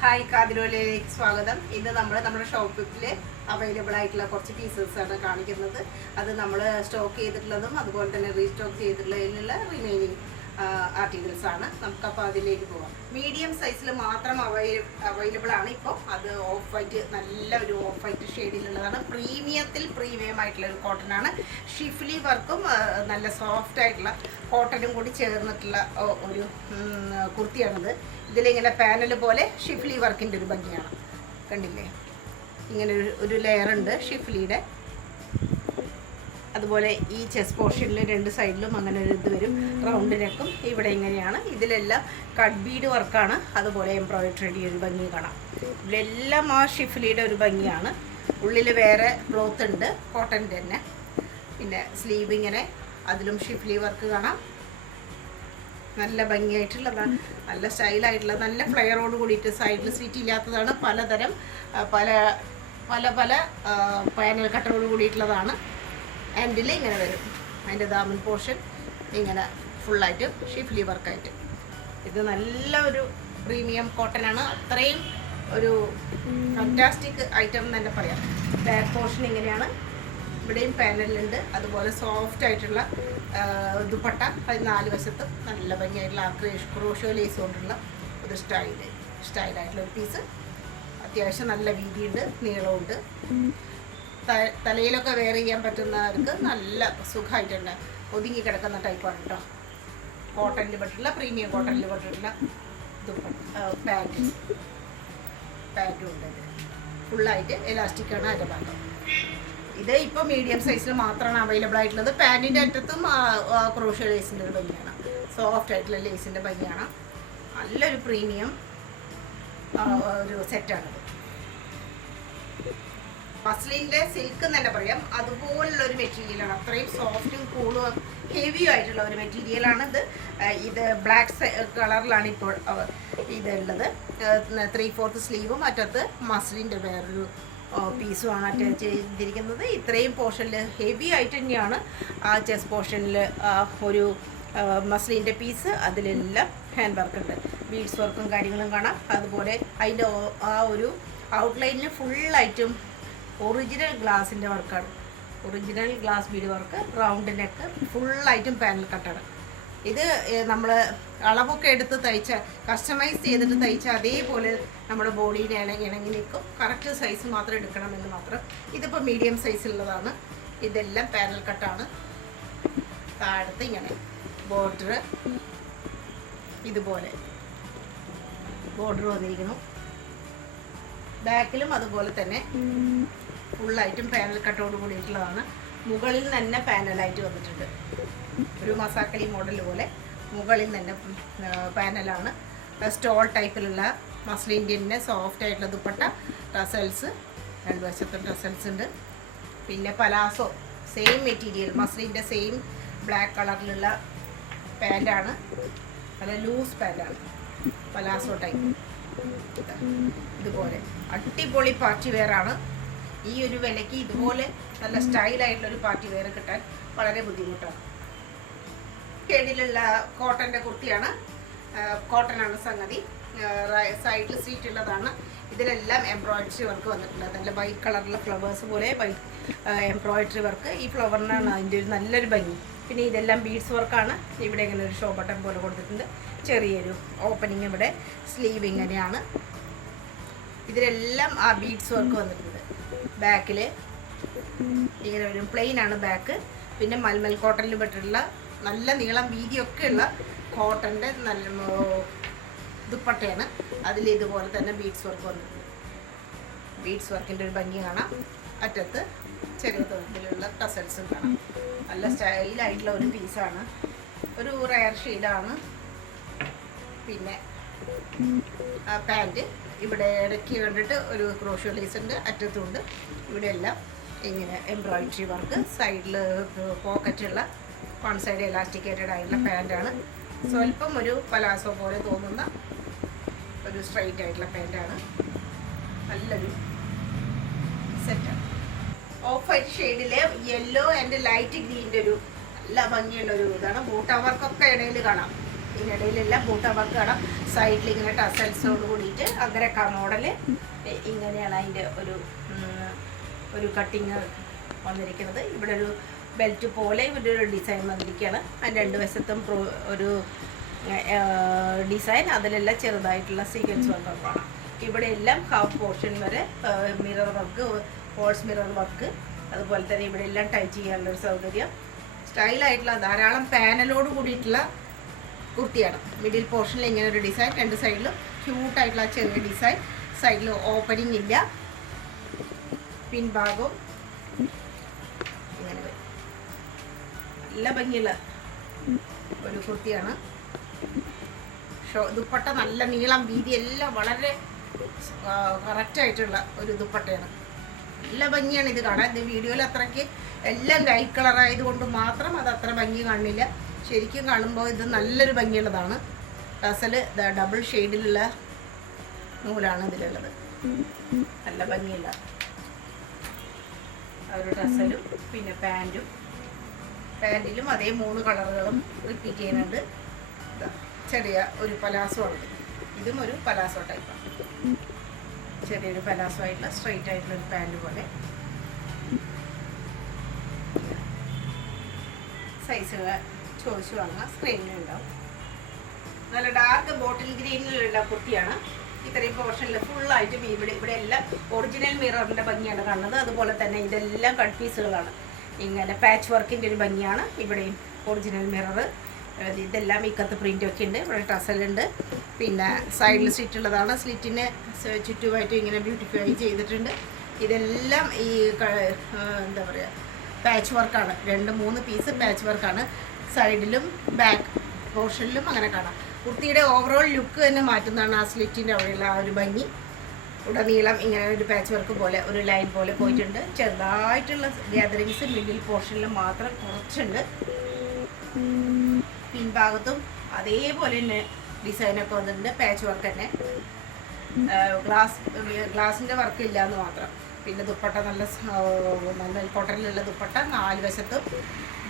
Hi കാതിരോയിലേക്ക് സ്വാഗതം. ഇന്ന് നമ്മുടെ ഷോപ്പിൽ അവൈലബിൾ ആയിട്ടുള്ള കുറച്ച് പീസസ് ആണ് കാണിക്കുന്നത്. അത് നമ്മൾ സ്റ്റോക്ക് ചെയ്തിട്ടുള്ളതും അതുപോലെ തന്നെ റീസ്റ്റോക്ക് ചെയ്തിട്ടുള്ളതിലുള്ള റിമൈനിങ് ആർട്ടിക്കിൾസ് ആണ്. നമുക്കപ്പോൾ അതിലേക്ക് പോകാം. മീഡിയം സൈസിൽ മാത്രം അവൈലബിൾ ആണ് ഇപ്പോൾ. അത് ഓഫ് വൈറ്റ്, നല്ല ഒരു ഓഫ് വൈറ്റ് ഷെയ്ഡിലുള്ളതാണ്. പ്രീമിയം ആയിട്ടുള്ള ഒരു കോട്ടൺ ആണ്. ഷിഫ്ലി വർക്കും നല്ല സോഫ്റ്റ് ആയിട്ടുള്ള കോട്ടനും കൂടി ചേർന്നിട്ടുള്ള ഒരു കുർത്തിയാണിത്. ഇതിലിങ്ങനെ പാനൽ പോലെ ഷിഫ്ലി വർക്കിൻ്റെ ഒരു ഭംഗിയാണ്. കണ്ടില്ലേ, ഇങ്ങനെ ഒരു ലെയർ ഉണ്ട് ഷിഫ്ലിയുടെ. അതുപോലെ ഈ ചെസ്റ്റ് പോർഷനിൽ രണ്ട് സൈഡിലും അങ്ങനെ ഒരു ഇത് വരും. റൗണ്ട് നെക്കും ഇവിടെ ഇങ്ങനെയാണ്. ഇതിലെല്ലാം കട്ട് ബീഡ് വർക്കാണ്. അതുപോലെ എംബ്രോയിഡറി ഒരു ഭംഗി കാണാം. ഇതിലെല്ലാം ആ ഷിഫ്ലിയുടെ ഒരു ഭംഗിയാണ്. ഉള്ളിൽ വേറെ ക്ലോത്ത് ഉണ്ട്, കോട്ടൻ്റെ തന്നെ. പിന്നെ സ്ലീവ് ഇങ്ങനെ, അതിലും ഷിഫ്ലി വർക്ക് കാണാം. നല്ല ഭംഗിയായിട്ടുള്ളതാണ്, നല്ല സ്റ്റൈലായിട്ടുള്ള, നല്ല ഫ്ലെയറോട് കൂടിയിട്ട് സൈഡിൽ സ്ലിറ്റ് ഇല്ലാത്തതാണ്. പലതരം പല പാനൽ കട്ടറോട് കൂടിയിട്ടുള്ളതാണ്. ആൻഡിൽ ഇങ്ങനെ വരും. അതിൻ്റെ ദാമൻ പോർഷൻ ഇങ്ങനെ ഫുള്ളായിട്ട് ഷിഫ്ലി വർക്കായിട്ട്. ഇത് നല്ല ഒരു പ്രീമിയം കോട്ടനാണ്. അത്രയും ഒരു ഫാന്റാസ്റ്റിക് ഐറ്റം എന്ന് തന്നെ പറയാം. ബാക്ക് പോർഷൻ ഇങ്ങനെയാണ്. ഇവിടെയും പാനലുണ്ട്. അതുപോലെ സോഫ്റ്റ് ആയിട്ടുള്ള ദുപ്പട്ട. അത് 4 വശത്തും നല്ല ഭംഗിയായിട്ടുള്ള ക്രോഷോ ലേസ് കൊണ്ടുള്ള ഒരു സ്റ്റൈലായിട്ടുള്ള ഒരു പീസ്. അത്യാവശ്യം നല്ല വീതിയുണ്ട്, നീളമുണ്ട്. തലയിലൊക്കെ വെയർ ചെയ്യാൻ പറ്റുന്നവർക്ക് നല്ല സുഖമായിട്ടുണ്ട്. ഒതുങ്ങി കിടക്കുന്ന ടൈപ്പാണ് കേട്ടോ. കോട്ടണിൽ പെട്ടിട്ടുള്ള, പ്രീമിയം കോട്ടണിൽ പെട്ടിട്ടുള്ള പാൻറ്റും ഉണ്ട്. ഫുള്ളായിട്ട് എലാസ്റ്റിക്കാണ് അതിൻ്റെ ഭാഗം. ഇത് ഇപ്പോൾ മീഡിയം സൈസിൽ മാത്രമാണ് അവൈലബിൾ ആയിട്ടുള്ളത്. പാൻറ്റിൻ്റെ അറ്റത്തും ക്രോഷ്യോ ലേസിൻ്റെ ഒരു ഭംഗിയാണ്. സോഫ്റ്റ് ആയിട്ടുള്ള ലേസിൻ്റെ ഭംഗിയാണ്. നല്ലൊരു പ്രീമിയം ഒരു സെറ്റാണിത്. മസ്ലിൻ്റെ സിൽക്ക് എന്ന് തന്നെ പറയാം. അതുപോലുള്ള ഒരു മെറ്റീരിയലാണ്. അത്രയും സോഫ്റ്റും കൂളും ഹെവിയും ആയിട്ടുള്ള ഒരു മെറ്റീരിയലാണ് ഇത്. ഇത് ബ്ലാക്ക് കളറിലാണ് ഇപ്പോൾ ഇതുള്ളത്. 3/4 സ്ലീവും അറ്റത്ത് മസ്ലിൻ്റെ വേറൊരു പീസുമാണ് അറ്റാച്ച് ചെയ്തിരിക്കുന്നത്. ഇത്രയും പോർഷനിൽ ഹെവി ആയിട്ട് തന്നെയാണ് ആ ചെസ്റ്റ് പോർഷനിൽ ഒരു മസ്ലിൻ്റെ പീസ്. അതിലെല്ലാം ഹാൻഡ് വർക്ക് ഉണ്ട്, ബീഡ്സ് വർക്കും കാര്യങ്ങളും കാണാം. അതുപോലെ അതിൻ്റെ ആ ഒരു ഔട്ട്ലൈനിൽ ഫുള്ളായിട്ടും ഒറിജിനൽ ഗ്ലാസിൻ്റെ വർക്കാണ്. Original glass bead work, round neck, ഫുള്ളായിട്ടും പാനൽ കട്ടാണ്. ഇത് നമ്മൾ അളവൊക്കെ എടുത്ത് തയ്ച്ച, കസ്റ്റമൈസ് ചെയ്തിട്ട് തയ്ച്ച അതേപോലെ നമ്മുടെ ബോഡിയിൽ ഇണങ്ങി നിൽക്കും. കറക്റ്റ് സൈസ് മാത്രം എടുക്കണമെന്ന് മാത്രം. ഇതിപ്പോൾ മീഡിയം സൈസിലുള്ളതാണ്. ഇതെല്ലാം പാനൽ കട്ടാണ്. താഴത്ത് ഇങ്ങനെ ബോർഡർ, ഇതുപോലെ ബോർഡർ വന്നിരിക്കുന്നു. ബാക്കിലും അതുപോലെ തന്നെ ഫുള്ളായിട്ടും പാനൽ കട്ടോട് കൂടിയിട്ടുള്ളതാണ്. മുകളിൽ തന്നെ പാനലായിട്ട് വന്നിട്ടുണ്ട്. ഒരു മസാക്കളി മോഡൽ പോലെ മുകളിൽ തന്നെ പാനലാണ്. സ്റ്റോൾ ടൈപ്പിലുള്ള മസ്ലിൻ്റെ തന്നെ സോഫ്റ്റ് ആയിട്ടുള്ള ദുപ്പട്ട, ടസൽസ്, 2 വശത്തും ടസൽസ് ഉണ്ട്. പിന്നെ പലാസോ, സെയിം മെറ്റീരിയൽ, മസ്ലിൻ്റെ സെയിം ബ്ലാക്ക് കളറിലുള്ള പാൻറ്റാണ്. നല്ല ലൂസ് പാൻറ്റാണ്, പലാസോ ടൈപ്പ്. ഇതുപോലെ അടിപൊളി പാർട്ടി വെയറാണ്. ഈ ഒരു വിലയ്ക്ക് ഇതുപോലെ നല്ല സ്റ്റൈലായിട്ടുള്ളൊരു പാർട്ടി വെയർ കിട്ടാൻ വളരെ ബുദ്ധിമുട്ടാണ്. ഷെയ്ഡിലുള്ള കോട്ടൻ്റെ കുർത്തിയാണ്. കോട്ടനാണ് സംഗതി. സൈഡിൽ സീറ്റ് ഉള്ളതാണ്. ഇതിലെല്ലാം എംബ്രോയിഡറി വർക്ക് വന്നിട്ടുണ്ട്. നല്ല വൈറ്റ് കളറിലുള്ള ഫ്ലവേഴ്സ് പോലെ വൈറ്റ് എംബ്രോയിഡറി വർക്ക്. ഈ ഫ്ലവറിനാണ് അതിൻ്റെ ഒരു നല്ലൊരു ഭംഗി. പിന്നെ ഇതെല്ലാം ബീഡ്സ് വർക്കാണ്. ഇവിടെ ഇങ്ങനെ ഒരു ഷോ ബട്ടൺ പോലെ കൊടുത്തിട്ടുണ്ട്. ചെറിയൊരു ഓപ്പണിങ് ഇവിടെ. സ്ലീവ് ഇങ്ങനെയാണ്. ഇതിലെല്ലാം ആ ബീഡ്സ് വർക്ക് വന്നിട്ടുണ്ട്. ബാക്കിൽ ഇങ്ങനെ ഒരു പ്ലെയിൻ ആണ് ബാക്ക്. പിന്നെ മൽമൽ കോട്ടണിൽ പെട്ടിട്ടുള്ള നല്ല നീളം വീതിയൊക്കെ ഉള്ള കോട്ടൻ്റെ നല്ല ദുപ്പട്ടയാണ്. അതിൽ ഇതുപോലെ തന്നെ ബീഡ്സ് വർക്ക് വന്നിട്ടുണ്ട്. ബീഡ്സ് വർക്കിൻ്റെ ഒരു ഭംഗി കാണാം. അറ്റത്ത് ചെറിയ തോതിലുള്ള ടസൽസും കാണാം. നല്ല സ്റ്റൈലായിട്ടുള്ള ഒരു പീസാണ്. ഒരു റയർ ഷെയ്ഡാണ്. പിന്നെ പാൻറ്റ് ഇവിടെ ഇടയ്ക്ക് കണ്ടിട്ട് ഒരു ക്രോഷ്യോ ലേസ് ഉണ്ട്, അറ്റത്തുണ്ട്. ഇവിടെ എല്ലാം ഇങ്ങനെ എംബ്രോയിഡറി വർക്ക്. സൈഡിൽ പോക്കറ്റുള്ള വൺ സൈഡ് എലാസ്റ്റിക്കേറ്റഡ് ആയിട്ടുള്ള പാൻറ്റാണ്. സ്വല്പം ഒരു പലാസോ പോലെ തോന്നുന്ന ഒരു സ്ട്രൈറ്റ് ആയിട്ടുള്ള പാൻറ്റാണ്. നല്ലൊരു സെറ്റാണ്. ഓഫ് വൈറ്റ് ഷെയ്ഡിൽ യെല്ലോ ആൻഡ് ലൈറ്റ് ഗ്രീൻ്റെ ഒരു നല്ല ഭംഗിയുള്ളൊരു ഇതാണ്. ബൂട്ട വർക്കൊക്കെ ഇടയിൽ കാണാം. ഇതിനിടയിലെല്ലാം ബൂട്ട വർക്ക് കാണാം. സൈഡിൽ ഇങ്ങനെ ടസൽസോട് കൂടിയിട്ട് അഗ്രക്ക മോഡല് ഇങ്ങനെയാണ് അതിൻ്റെ ഒരു കട്ടിങ് വന്നിരിക്കുന്നത്. ഇവിടെ ഒരു ബെൽറ്റ് പോലെ ഇവിടെ ഒരു ഡിസൈൻ വന്നിരിക്കുകയാണ്. അതിൻ്റെ 2 വശത്തും ഒരു ഡിസൈൻ, അതിലെല്ലാം ചെറുതായിട്ടുള്ള സീക്വൻസ് വർക്ക് കാണാം. ഇവിടെ എല്ലാം ഹാഫ് പോർഷൻ വരെ mirror work, false mirror work, അതുപോലെ തന്നെ ഇവിടെ എല്ലാം ടൈറ്റ് ചെയ്യാനുള്ളൊരു സൗകര്യം. സ്റ്റൈലായിട്ടുള്ള ധാരാളം പാനലോട് കൂടിയിട്ടുള്ള കുർത്തിയാണ്. മിഡിൽ പോർഷനിൽ ഇങ്ങനെ ഒരു ഡിസൈൻ, 2 സൈഡിലും ക്യൂട്ടായിട്ടുള്ള ചെറിയ ഡിസൈൻ, സൈഡിൽ ഓപ്പണിംഗ് ഇല്ല, പിൻഭാഗവും ഇങ്ങനെ വരും. നല്ല ഭംഗിയുള്ള ഒരു കുർത്തിയാണ്. ദുപ്പട്ട നല്ല നീളം വീതി എല്ലാം വളരെ കറക്റ്റായിട്ടുള്ള ഒരു ദുപ്പട്ടയാണ്. നല്ല ഭംഗിയാണ് ഇത് കാണാൻ. ഇത് വീഡിയോയിൽ അത്രയ്ക്ക് എല്ലാം ലൈറ്റ് കളറായതുകൊണ്ട് മാത്രം അത് അത്ര ഭംഗി കാണില്ല. ശരിക്കും കാണുമ്പോൾ ഇത് നല്ലൊരു ഭംഗിയുള്ളതാണ്. ടസൽ ഡബിൾ ഷെയ്ഡിലുള്ള നൂലാണ് ഇതിലുള്ളത്. നല്ല ഭംഗിയുള്ള ഒരു ടസലും പിന്നെ പാൻറ്റിലും അതേ 3 കളറുകളും റിപ്പീറ്റ് ചെയ്യുന്നുണ്ട്. ചെറിയ ഒരു പലാസോണ്ട്, ഇതും ഒരു പലാസോ ടൈപ്പാണ്. ചെറിയൊരു പലാസോ ആയിട്ടുള്ള സ്ട്രെയിറ്റ് ആയിട്ടുള്ള ഒരു പാൻറ് പോലെ. സൈസ് ചോദിച്ചു വാങ്ങാം, സ്ക്രീനിലുണ്ടാവും. നല്ല ഡാർക്ക് ബോട്ടിൽ ഗ്രീനിലുള്ള കുർത്തിയാണ്. ഇത്രയും പോർഷനിൽ ഫുള്ളായിട്ടും ഇവിടെ എല്ലാം ഒറിജിനൽ മിററിൻ്റെ ഭംഗിയാണ് കാണുന്നത്. അതുപോലെ തന്നെ ഇതെല്ലാം കട്ട് പീസുകളാണ്. ഇങ്ങനെ പാച്ച് വർക്കിൻ്റെ ഒരു ഭംഗിയാണ്. ഇവിടെയും ഒറിജിനൽ മിറർ, ഇതെല്ലാം ഇക്കത്ത് പ്രിൻ്റൊക്കെ ഉണ്ട്. ഇവിടെ ടസലുണ്ട്, പിന്നെ സൈഡിൽ സ്ലിറ്റ് ഉള്ളതാണ്. സ്ലിറ്റിന് ചുറ്റുമായിട്ട് ഇങ്ങനെ ബ്യൂട്ടിഫൈ ചെയ്തിട്ടുണ്ട്. ഇതെല്ലാം ഈ എന്താ പറയുക പാച്ച് വർക്കാണ്. 2-3 പീസ് പാച്ച് വർക്കാണ്. സൈഡിലും ബാക്ക് പോർഷനിലും അങ്ങനെ കാണാം. കുർത്തിയുടെ ഓവറോൾ ലുക്ക് തന്നെ മാറ്റുന്നതാണ് ആ സ്ലിറ്റിൻ്റെ അവിടെയുള്ള ആ ഒരു ഭംഗി. ഉടനീളം ഇങ്ങനെ ഒരു പാച്ച് വർക്ക് പോലെ ഒരു ലൈൻ പോലെ പോയിട്ടുണ്ട്. ചെറുതായിട്ടുള്ള ഗ്യാതറിങ്സ് മിഡിൽ പോർഷനിൽ മാത്രം കുറച്ചുണ്ട്. പിൻഭാഗത്തും അതേപോലെ തന്നെ ഡിസൈനൊക്കെ വന്നിട്ടുണ്ട്. പാച്ച് വർക്ക് തന്നെ, ഗ്ലാസിൻ്റെ വർക്ക് ഇല്ല എന്ന് മാത്രം. പിന്നെ ദുപ്പട്ട നല്ല കോട്ടണിലുള്ള ദുപ്പട്ട, 4 വശത്തും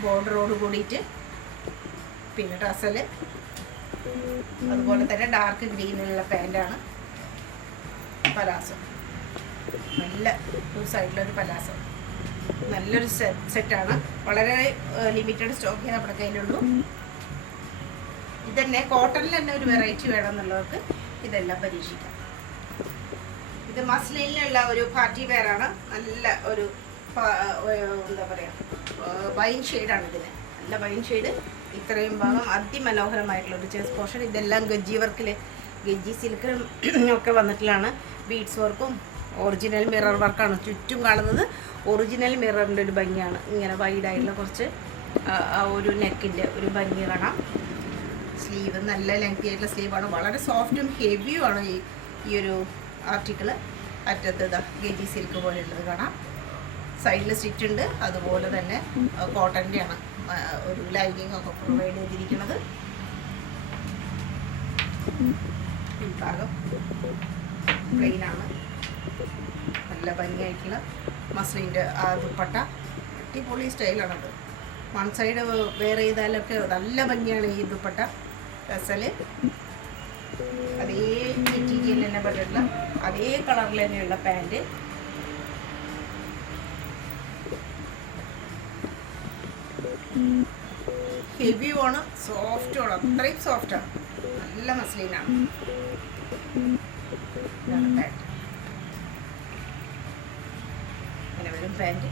ബോർഡറോട് കൂടിയിട്ട്, പിന്നെ ടസല്, അതുപോലെ തന്നെ ഡാർക്ക് ഗ്രീനിലുള്ള പാൻറ്റാണ്. പലാസോ നല്ല ഒരു സൈഡിലൊരു പലാസോ, നല്ലൊരു സെറ്റാണ്. വളരെ ലിമിറ്റഡ് സ്റ്റോക്കേ നമ്മുടെ കയ്യിലുള്ളൂ. ഇതന്നെ കോട്ടണിൽ തന്നെ ഒരു വെറൈറ്റി വേണമെന്നുള്ളവർക്ക് ഇതെല്ലാം പരീക്ഷിക്കാം. ഇത് മസ്ലിനിലുള്ള ഒരു പാർട്ടി വെയറാണ്. നല്ല ഒരു എന്താ പറയുക വൈൻ ഷെയ്ഡാണ് ഇതിന്. നല്ല വൈൻ ഷെയ്ഡ്. ഇത്രയും ഭാഗം അതിമനോഹരമായിട്ടുള്ള ഒരു ചെസ്റ്റ് പോർഷൻ. ഇതെല്ലാം ഗജ്ജി വർക്കിൽ, ഗജ്ജി സിൽക്കിലും ഒക്കെ വന്നിട്ടുള്ളതാണ്. ബീഡ്സ് വർക്കും ഒറിജിനൽ മിറർ വർക്കാണ് ചുറ്റും കാണുന്നത്. ഒറിജിനൽ മിററിൻ്റെ ഒരു ഭംഗിയാണ്. ഇങ്ങനെ വൈഡായിട്ടുള്ള കുറച്ച് ആ ഒരു നെക്കിൻ്റെ ഒരു ഭംഗി കാണാം. സ്ലീവ് നല്ല ലെങ്തി ആയിട്ടുള്ള സ്ലീവാണ്. വളരെ സോഫ്റ്റും ഹെവിയുമാണ് ഈ ഒരു ആർട്ടിക്കിൾ. അറ്റത്ത് ഗജി സിൽക്ക് പോലെയുള്ളത് കാണാം. സൈഡിൽ സ്റ്റിച്ച് ഉണ്ട്. അതുപോലെ തന്നെ കോട്ടൻ്റെയാണ് ഒരു ലൈനിങ് ഒക്കെ പ്രൊവൈഡ് ചെയ്തിരിക്കുന്നത്. പിൻഭാഗം പ്ലെയിനാണ്. നല്ല ഭംഗിയായിട്ടുള്ള മസ്ലിൻ്റെ ആ ദുപ്പട്ട അടിപൊളി സ്റ്റൈലാണത്. 1 സൈഡ് വെയർ ചെയ്താലൊക്കെ നല്ല ഭംഗിയാണ് ഈ ദുപ്പട്ട. ടസല് അതേ മെറ്റീരിയൽ തന്നെ പറ്റിയിട്ടുള്ള അതേ കളറിൽ തന്നെയുള്ള പാൻറ്. ഹെവിയുമാണ്, സോഫ്റ്റുമാണ്. അത്രയും സോഫ്റ്റാണ്. നല്ല മസ്ലിനാണ്. ഇതാണ് പാൻറ്. ഇങ്ങനെ വരും പാൻറ്.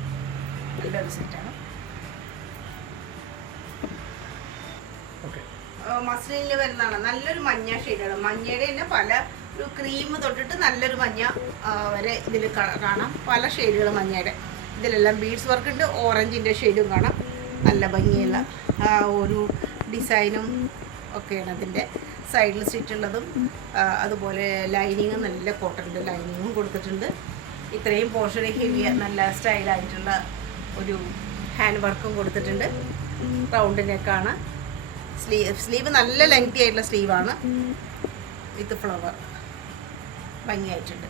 നല്ലൊരു സെറ്റാണ്. മസ്ലിനിൽ വരുന്നതാണ്. നല്ലൊരു മഞ്ഞ ഷെയ്ഡാണ്. മഞ്ഞയുടെ തന്നെ പല ഒരു ക്രീം തൊട്ടിട്ട് നല്ലൊരു മഞ്ഞ വരെ ഇതിൽ കാണാം. പല ഷെയ്ഡുകൾ മഞ്ഞയുടെ. ഇതിലെല്ലാം ബീഡ്സ് വർക്ക് ഉണ്ട്. ഓറഞ്ചിൻ്റെ ഷെയ്ഡും കാണാം. നല്ല ഭംഗിയുള്ള ആ ഒരു ഡിസൈനും ഒക്കെയാണ് അതിൻ്റെ. സൈഡിൽ സ്റ്റിച്ച് ഉള്ളതും അതുപോലെ ലൈനിങ് നല്ല കോട്ടൻ്റെ ലൈനിങ്ങും കൊടുത്തിട്ടുണ്ട്. ഇത്രയും പോർഷൻ ഹെവി നല്ല സ്റ്റൈലായിട്ടുള്ള ഒരു ഹാൻഡ് വർക്കും കൊടുത്തിട്ടുണ്ട്. റൗണ്ട് നെക്കാണ്. സ്ലീവ് നല്ല ലെങ്തി ആയിട്ടുള്ള സ്ലീവാണ്. വിത്ത് ഫ്ലവർ ഭംഗിയായിട്ടുണ്ട്.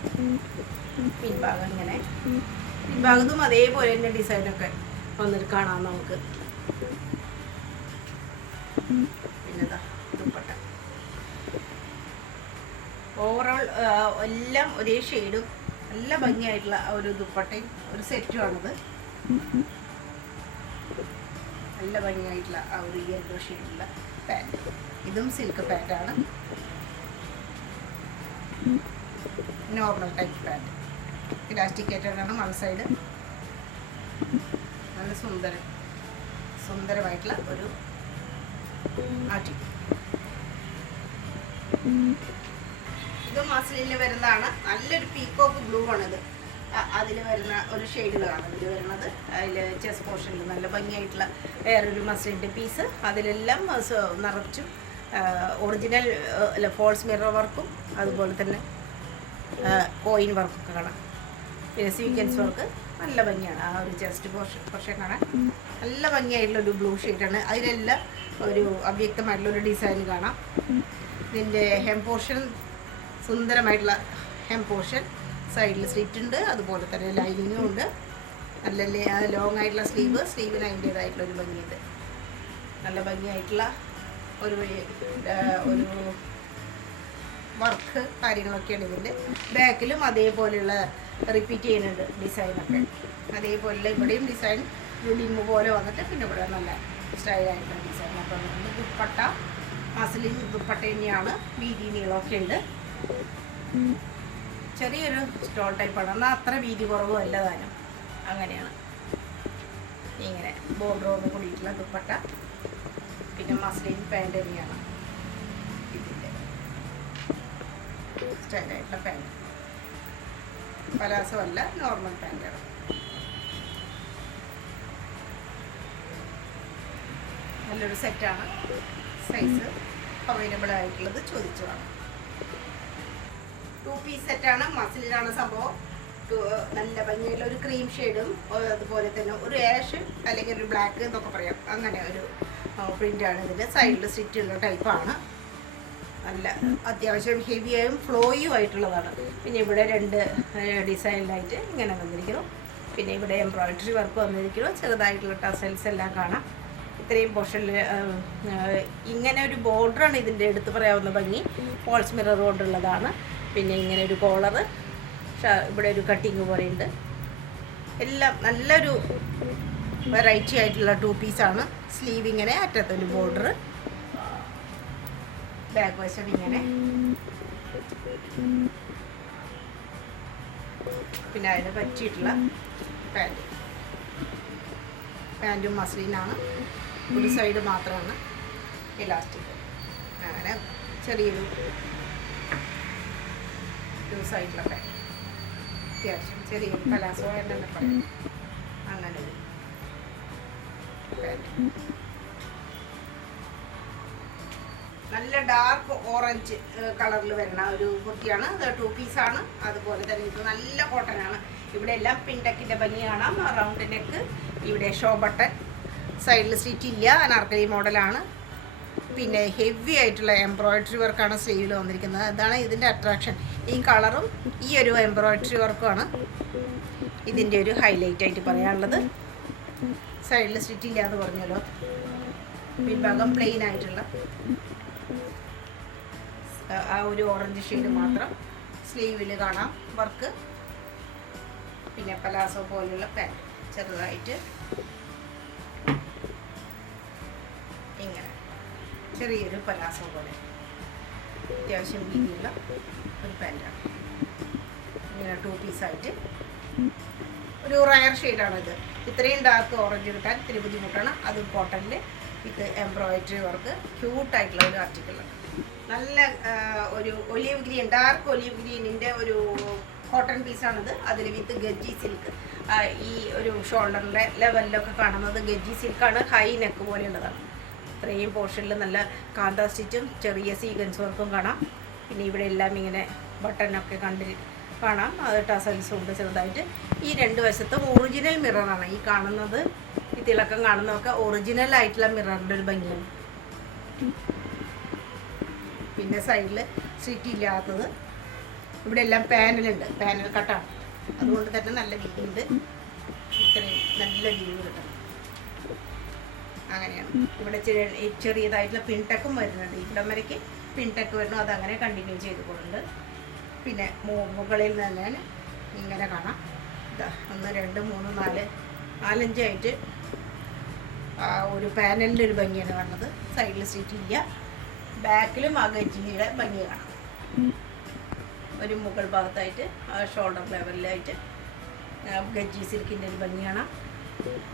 പിൻഭാഗം ഇങ്ങനെ, പിൻഭാഗത്തും അതേപോലെ തന്നെ ഡിസൈനൊക്കെ വന്നിട്ട് കാണാം നമുക്ക്. പിന്നെന്താ ദുപ്പട്ട. ഓവറോൾ എല്ലാം ഒരേ ഷെയ്ഡും നല്ല ഭംഗിയായിട്ടുള്ള ഒരു ദുപ്പട്ടയും ഒരു സെറ്റുമാണിത്. നല്ല ഭംഗിയായിട്ടുള്ള ആ ഒരു യെല്ലോ ഷെയ്ഡുള്ള പാൻറ്. ഇതും സിൽക്ക് പാൻറ്റാണ്, നോർമൽ ടൈപ്പ് പാൻറ്. ഇലാസ്റ്റിക്കേറ്റഡാണ് വൺ സൈഡ്. നല്ല സുന്ദരമായിട്ടുള്ള ഒരു ആർട്ടിക്കിൾ. ഇത് മസ്ലിനിൽ വരുന്നതാണ്. നല്ലൊരു പീക്കോക്ക് ബ്ലൂ ആണിത്. അതിൽ വരുന്ന ഒരു ഷെയ്ഡുകളാണ് ഇതിൽ വരുന്നത്. അതിൽ ചെസ്റ്റ് പോർഷനിൽ നല്ല ഭംഗിയായിട്ടുള്ള വേറൊരു മസ്ലിൻ്റെ പീസ്. അതിലെല്ലാം നിറച്ചും ഒറിജിനൽ ഫോൾസ് മിറർ വർക്കും അതുപോലെ തന്നെ കോയിൻ വർക്കൊക്കെ കാണാം. പിന്നെ സീക്വൻസ് വർക്ക് നല്ല ഭംഗിയാണ്. ആ ഒരു ചെസ്റ്റ് പോർഷൻ കാണാൻ നല്ല ഭംഗിയായിട്ടുള്ളൊരു ബ്ലൂ ഷെയ്ഡാണ്. അതിലെല്ലാം ഒരു അവ്യക്തമായിട്ടുള്ളൊരു ഡിസൈൻ കാണാം. ഇതിൻ്റെ ഹെം പോർഷൻ സുന്ദരമായിട്ടുള്ള ഹെം പോർഷൻ. സൈഡിൽ സ്ലിറ്റ് ഉണ്ട്, അതുപോലെ തന്നെ ലൈനിങ്ങും ഉണ്ട്. നല്ല ലോങ് ആയിട്ടുള്ള സ്ലീവിന് അതിൻ്റേതായിട്ടുള്ളൊരു ഭംഗിയുണ്ട്. നല്ല ഭംഗിയായിട്ടുള്ള ഒരു വർക്ക് കാര്യങ്ങളൊക്കെയാണ് ഇതിൻ്റെ. ബാക്കിലും അതേപോലെയുള്ള റിപ്പീറ്റ് ചെയ്യുന്നുണ്ട് ഡിസൈനൊക്കെ. അതേപോലെ ഇവിടെയും ഡിസൈൻ ലിമ്മ് പോലെ വന്നിട്ട് പിന്നെ ഇവിടെ നല്ല സ്റ്റൈലായിട്ടുള്ള ഡിസൈൻ. അപ്പോൾ ദുപ്പട്ട മസ്ലിൻ ദുപ്പട്ട തന്നെയാണ്. വീതി നീളമൊക്കെ ഉണ്ട്. ചെറിയൊരു സ്റ്റോൾ ടൈപ്പാണ്. എന്നാൽ അത്ര വീതി കുറവും അല്ല താനും. അങ്ങനെയാണ്. ഇങ്ങനെ ബോർഡറോട് കൂടിയിട്ടുള്ള ദുപ്പട്ട. പിന്നെ മസ്ലിൻ പാൻറ് തന്നെയാണ് ഇതിൻ്റെ സ്റ്റൈലായിട്ടുള്ള പാൻറ്. പലാസോ അല്ല, നോർമൽ പാൻറ്റാണ്. നല്ലൊരു സെറ്റാണ്. സൈസ് അവൈലബിൾ ആയിട്ടുള്ളത് ചോദിച്ചതാണ്. 2 പീസ് സെറ്റാണ്. മസിലാണ് സംഭവം. നല്ല ഭംഗിയുള്ള ഒരു ക്രീം ഷെയ്ഡും അതുപോലെ തന്നെ ഒരു ആഷ് അല്ലെങ്കിൽ ഒരു ബ്ലാക്ക് എന്നൊക്കെ പറയാം. അങ്ങനെ ഒരു പ്രിൻ്റാണ് ഇതിൻ്റെ. സൈഡിൽ സ്റ്റിച്ചുള്ള ടൈപ്പാണ്. നല്ല അത്യാവശ്യം ഹെവിയായും ഫ്ലോയും ആയിട്ടുള്ളതാണ്. പിന്നെ ഇവിടെ 2 ഡിസൈനിലായിട്ട് ഇങ്ങനെ വന്നിരിക്കുന്നു. പിന്നെ ഇവിടെ എംബ്രോയിഡറി വർക്ക് വന്നിരിക്കുന്നു. ചെറുതായിട്ടുള്ള ടസൽസ് എല്ലാം കാണാം. ഇത്രയും പോർഷനിൽ ഇങ്ങനെ ഒരു ബോർഡറാണ് ഇതിൻ്റെ എടുത്ത് പറയാവുന്ന ഭംഗി. ഫോൾസ് മിറർ കൊണ്ടുള്ളതാണ്. പിന്നെ ഇങ്ങനെ ഒരു കോളറ്, ഇവിടെ ഒരു കട്ടിങ് പോലെയുണ്ട്. എല്ലാം നല്ലൊരു വെറൈറ്റി ആയിട്ടുള്ള 2 പീസാണ്. സ്ലീവ് ഇങ്ങനെ അറ്റത്തൊരു ബോർഡർ, ബാക്ക് വശം ഇങ്ങനെ, പിന്നെ അതിന് പറ്റിയിട്ടുള്ള പാൻറ്റും മസ്ലിനാണ്. ഒരു സൈഡ് മാത്രമാണ് ഇലാസ്റ്റിക്. അങ്ങനെ ചെറിയൊരു സൈഡിലുള്ള പാൻറ്റ്. അത്യാവശ്യം ചെറിയൊരു പലാസോ എന്ന് തന്നെ പറയും. അങ്ങനെ ഒരു പാൻറ്റ്. നല്ല ഡാർക്ക് ഓറഞ്ച് കളറിൽ വരുന്ന ഒരു കുർത്തിയാണ്. അത് 2 പീസാണ്. അതുപോലെ തന്നെ ഇത് നല്ല കോട്ടനാണ്. ഇവിടെ എല്ലാം പിൻടെക്കിൻ്റെ ഭംഗി കാണാം. റൗണ്ട് നെക്ക്, ഇവിടെ ഷോ ബട്ടൺ, സൈഡിൽ സ്റ്റിച്ച് ഇല്ല, അനാർക്കലി മോഡലാണ്. പിന്നെ ഹെവി ആയിട്ടുള്ള എംബ്രോയിഡറി വർക്കാണ് സ്ലീവിൽ വന്നിരിക്കുന്നത്. അതാണ് ഇതിൻ്റെ അട്രാക്ഷൻ. ഈ കളറും ഈ ഒരു എംബ്രോയിഡറി വർക്കുമാണ് ഇതിൻ്റെ ഒരു ഹൈലൈറ്റ് ആയിട്ട് പറയാനുള്ളത്. സൈഡിൽ സ്റ്റിച്ച് ഇല്ല എന്ന് പറഞ്ഞല്ലോ. പിൻഭാഗം പ്ലെയിൻ ആയിട്ടുള്ള ആ ഒരു ഓറഞ്ച് ഷെയ്ഡ് മാത്രം സ്ലീവിൽ കാണാം വർക്ക്. പിന്നെ പലാസോ പോലെയുള്ള പാൻറ് ചെറുതായിട്ട് ഇങ്ങനെ ചെറിയൊരു പലാസോ പോലെ അത്യാവശ്യം വീതിയുള്ള ഒരു പാൻറ്റാണ്. ഇങ്ങനെ 2 പീസായിട്ട് ഒരു റയർ ഷെയ്ഡാണിത്. ഇത്രയും ഡാർക്ക് ഓറഞ്ച് കിട്ടാൻ ഇത്തിരി ബുദ്ധിമുട്ടാണ്. അതും കോട്ടണിൽ വിത്ത് എംബ്രോയിഡറി വർക്ക്. ക്യൂട്ടായിട്ടുള്ള ഒരു ആർട്ടിക്കിളാണ്. നല്ല ഒരു ഒലീവ് ഗ്രീൻ, ഡാർക്ക് ഒലീവ് ഗ്രീനിൻ്റെ ഒരു കോട്ടൺ പീസാണിത്. അതിൽ വിത്ത് ഗജ്ജി സിൽക്ക്. ഈ ഒരു ഷോൾഡറിൻ്റെ ലെവലിലൊക്കെ കാണുന്നത് ഗജ്ജി സിൽക്കാണ്. High neck പോലെയുള്ളതാണ്. ഇത്രയും പോർഷനിൽ നല്ല കാന്ത സ്റ്റിച്ചും ചെറിയ സീക്വൻസ് വർക്കും കാണാം. പിന്നെ ഇവിടെ എല്ലാം ഇങ്ങനെ ബട്ടനൊക്കെ കാണാം. അത് ടസൽസും ഉണ്ട് ചെറുതായിട്ട്. ഈ 2 വശത്തും ഒറിജിനൽ മിററാണ് ഈ കാണുന്നത്. ഈ തിളക്കം കാണുന്നതൊക്കെ ഒറിജിനൽ ആയിട്ടുള്ള മിററിൻ്റെ ഒരു ഭംഗിയാണ്. പിന്നെ സൈഡിൽ സ്റ്റിച്ച് ഇല്ലാത്തത്. ഇവിടെ എല്ലാം പാനലുണ്ട്, പാനൽ കട്ടാണ്. അതുകൊണ്ട് തന്നെ നല്ല വീതിയുണ്ട്. ഇത്രയും നല്ല വീതി കിട്ടും. അങ്ങനെയാണ്. ഇവിടെ ചെറിയതായിട്ടുള്ള പിൻടെക്കും വരുന്നുണ്ട്. ഇവിടം വരയ്ക്ക് പിൻടെക്ക് വരുന്നു, അതങ്ങനെ കണ്ടിന്യൂ ചെയ്ത് പോകുന്നുണ്ട്. പിന്നെ മുകളിൽ തന്നെ ഇങ്ങനെ കാണാം. ഇതാ 1 2 3 4 4 5 ആയിട്ട് ഒരു പാനലിൻ്റെ ഒരു ഭംഗിയാണ് കാണുന്നത്. സൈഡിൽ സ്റ്റിച്ച് ചെയ്യുക, ബാക്കിലും ആ ഗജ്ജിയുടെ ഭംഗി കാണാം. ഒരു മുകൾ ഭാഗത്തായിട്ട് ഷോൾഡർ ലെവലിലായിട്ട് ഗജ്ജി സിൽക്കിൻ്റെ ഒരു ഭംഗി കാണാം.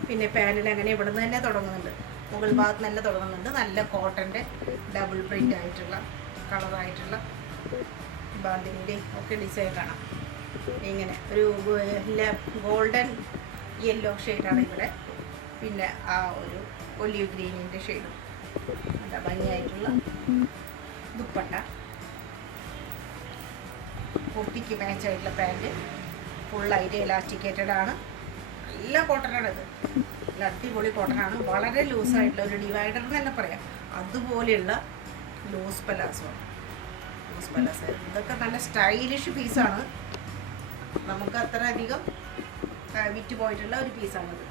പിന്നെ പാനൽ അങ്ങനെ ഇവിടെ നിന്ന് തന്നെ തുടങ്ങുന്നുണ്ട്, മുകൾ ഭാഗത്ത് തന്നെ തുടങ്ങുന്നുണ്ട്. നല്ല കോട്ടൻ്റെ ഡബിൾ പ്രിൻ്റ് ആയിട്ടുള്ള കളറായിട്ടുള്ള ബാന്തിൻ്റെ ഒക്കെ ഡിസൈൻ കാണാം. ഇങ്ങനെ ഒരു ഗോൾഡൻ യെല്ലോ ഷെയ്ഡാണ് ഇവിടെ. പിന്നെ ആ ഒരു ഒലിവ് ഗ്രീനിൻ്റെ ഷെയ്ഡും നല്ല ഭംഗിയായിട്ടുള്ള ദുപ്പട്ട, കുർത്തിക്ക് മാച്ചായിട്ടുള്ള പാൻറ്റ്, ഫുള്ളായിട്ട് എലാസ്റ്റിക്കേറ്റഡ് ആണ്. നല്ല കോട്ടനാണിത്, നല്ല അടിപൊളി കോട്ടനാണ്. വളരെ ലൂസായിട്ടുള്ള ഒരു ഡിവൈഡർ എന്ന് തന്നെ പറയാം, അതുപോലെയുള്ള ലൂസ് പലാസോ. ലൂസ് പലാസോ ഇതൊക്കെ നല്ല സ്റ്റൈലിഷ് പീസാണ്. നമുക്ക് അത്ര അധികം വിറ്റ് പോയിട്ടുള്ള ഒരു പീസാണിത്.